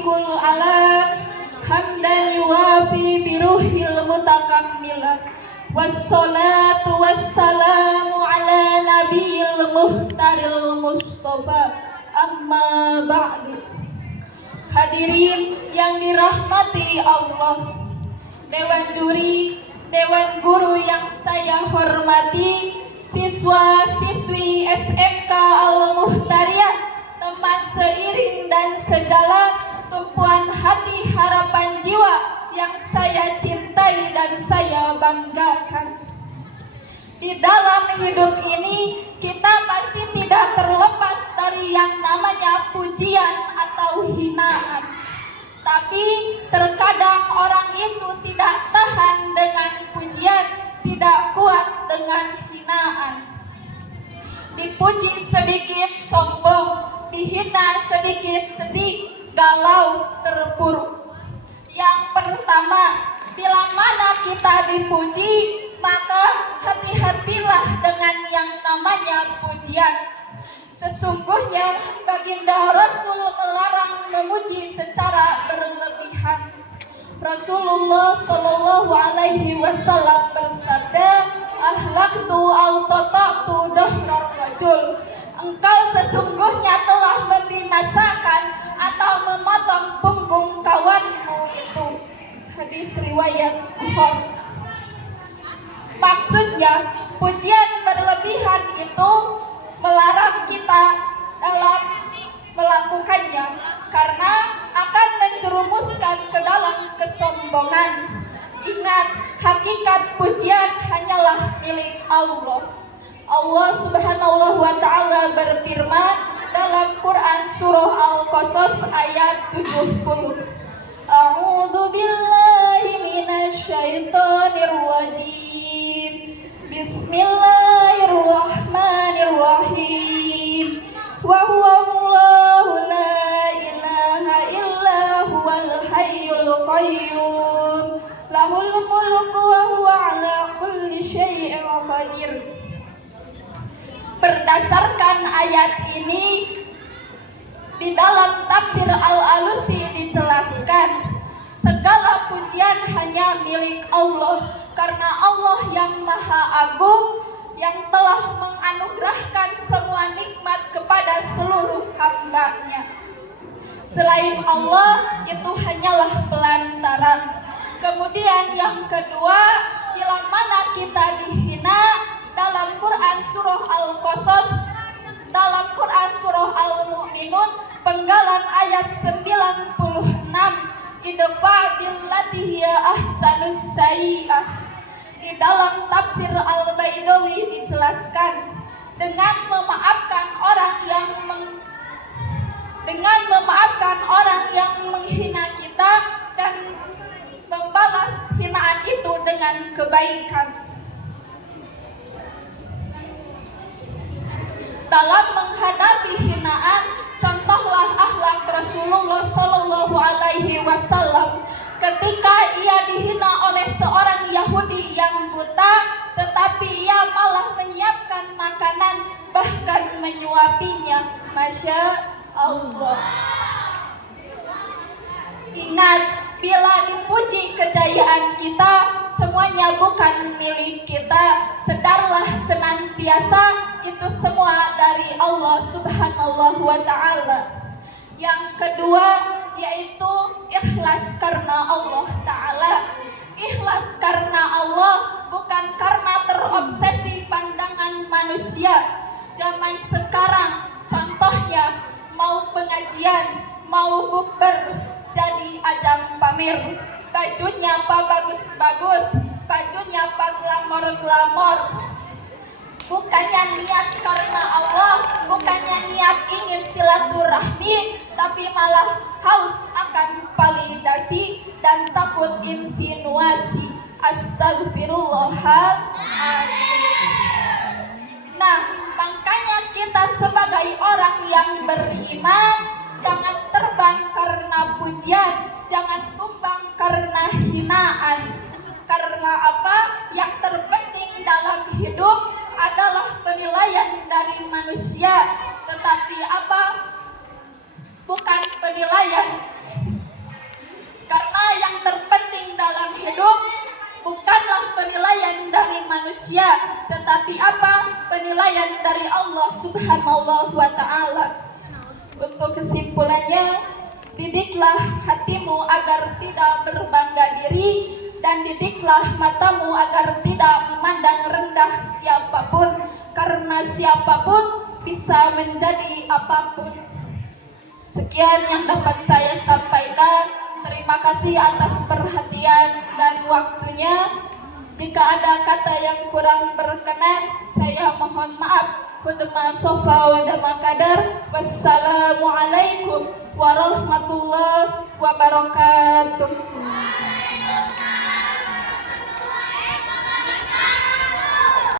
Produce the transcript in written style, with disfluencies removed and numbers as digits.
khaliqul alam hamdan yuwafi biruhil mutakammilah. Wassalatu wassalamu ala nabiyil muhtaril mustafa. Amma ba'du. Hadirin yang dirahmati Allah, Dewan Juri, Dewan Guru yang saya hormati, siswa-siswi SMK Al-Muhtariyah, teman seiring dan sejalan, tumpuan hati harapan jiwa yang saya cintai dan saya banggakan. Di dalam hidup ini kita pasti tidak terlepas dari yang namanya pujian atau hinaan. Tapi terkadang orang itu tidak tahan dengan pujian, tidak kuat dengan hinaan. Dipuji sedikit sombong, dihina sedikit sedih, galau, terpuruk. Yang pertama, bila mana kita dipuji, maka hati-hatilah dengan yang namanya pujian. Sesungguhnya baginda Rasul melarang memuji secara berlebihan. Rasulullah Shallallahu Alaihi Wasallam bersabda, "Ahlaktu au tata'tu dahrar rajul." Engkau sesungguhnya telah membinasakan atau memotong punggung kawanmu itu. Hadis riwayat Bukhari. Maksudnya, pujian berlebihan itu melarang kita dalam melakukannya karena akan menjerumuskan ke dalam kesombongan. Ingat, hakikat pujian hanyalah milik Allah. Allah Subhanahu wa taala berfirman dalam Quran surah Al-Qasas ayat 70. A'udzu billahi minasyaitonir rajim. Bismillahirrahmanirrahim. Wa huwallahu la ilaha illa huwal hayyul qayyum. Lahul mulku wa huwa ala kulli syai'in qadir. Berdasarkan ayat ini, di dalam tafsir Al-Alusi dijelaskan, segala pujian hanya milik Allah, karena Allah yang Maha Agung, yang telah menganugerahkan semua nikmat kepada seluruh hamba-Nya. Selain Allah, itu hanyalah pelantara. Kemudian yang kedua, bila mana kita dihina, dalam Quran surah Al-Qasas, dalam Quran surah Al-Mu'minun, penggalan ayat 96, idfa billati hiya ahsanus sayyi'ah. Di dalam tafsir Al-Baidawi dijelaskan, dengan memaafkan orang yang menghina kita dan membalas hinaan itu dengan kebaikan. Dalam menghadapi hinaan, contohlah akhlak Rasulullah Shallallahu Alaihi Wasallam ketika ia dihina oleh seorang Yahudi yang buta, tetapi ia malah menyiapkan makanan, bahkan menyuapinya. Masya Allah. Ingat, bila dipuji kejayaan kita, semuanya bukan milik kita. Sedarlah senantiasa, itu semua dari Allah Subhanahu wa ta'ala. Yang kedua, yaitu ikhlas karena Allah ta'ala. Ikhlas karena Allah, bukan karena terobsesi pandangan manusia. Zaman sekarang, contohnya, mau pengajian, mau bukber, jadi ajang pamer. Bajunya apa bagus-bagus, bajunya apa glamor-glamor. Bukannya niat karena Allah, bukannya niat ingin silaturahmi, tapi malah haus akan validasi dan takut insinuasi. Astagfirullahaladzim. Nah, makanya kita sebagai orang yang beriman, jangan terbang karena pujian, jangan tumbang karena hinaan. Karena apa? Yang terpenting dalam hidup adalah penilaian dari manusia, tetapi apa? Bukan penilaian manusia, tetapi apa? Penilaian dari Allah Subhanahu wa Ta'ala. Untuk kesimpulannya, didiklah hatimu agar tidak berbangga diri, dan didiklah matamu agar tidak memandang rendah siapapun, karena siapapun bisa menjadi apapun. Sekian yang dapat saya sampaikan. Terima kasih atas perhatian dan waktunya. Jika ada kata yang kurang berkenan, saya mohon maaf. Kudema sofa wa dama kadar. Wassalamualaikum warahmatullahi wabarakatuh.